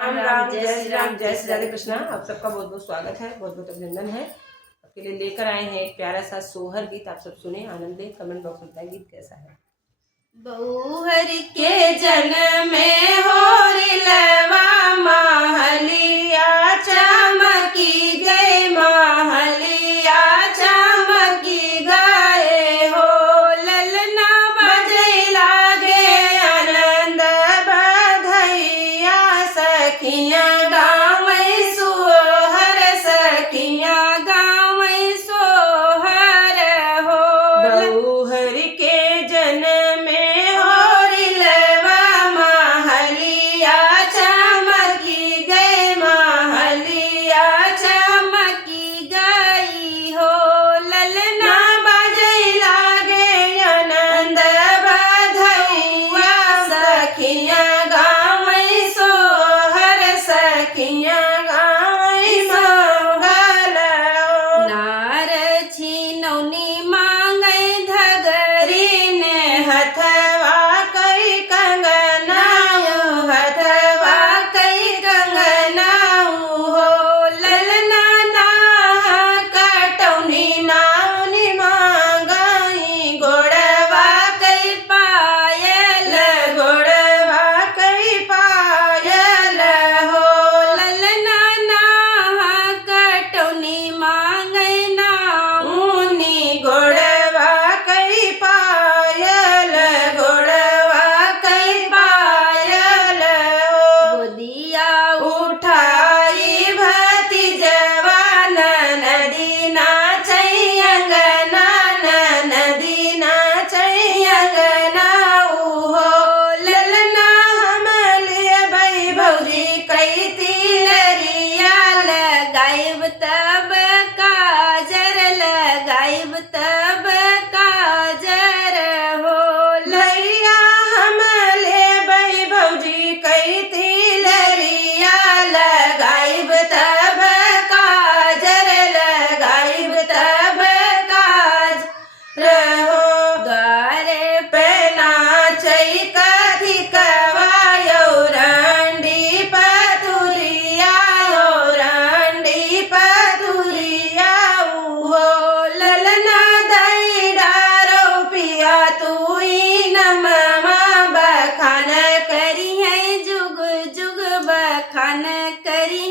राम राम, जय श्री राम, जय श्री राधे कृष्णा। आप सबका बहुत बहुत स्वागत है, बहुत बहुत अभिनंदन है। आपके लिए लेकर आए हैं एक प्यारा सा सोहर गीत। आप सब सुने, आनंद लें। कमेंट बॉक्स में बताएं गीत कैसा है। बहुहर के जन्म में होरिलवा महलिया चमकी गए, महलिया चमकी गए हो। ललना बजै लागे आनंद बधैया, सखिया गाँव सोहर, सखिया गाँव सोहर हो। बहुहर के जन्म में तब काजर लगाइब, तब काजर हो। लैया हम लेबै भौजी कैती लरिया, लगाइब तब काजर, लगाइब तब काजर हो। गारे पे नाचै कथी कवायो, रंडी पथुरिया हो, रंडी पथुरिया हो। ललना दई डारो पिया तू ही नमवा, बखान करी है जुग जुग बखान करी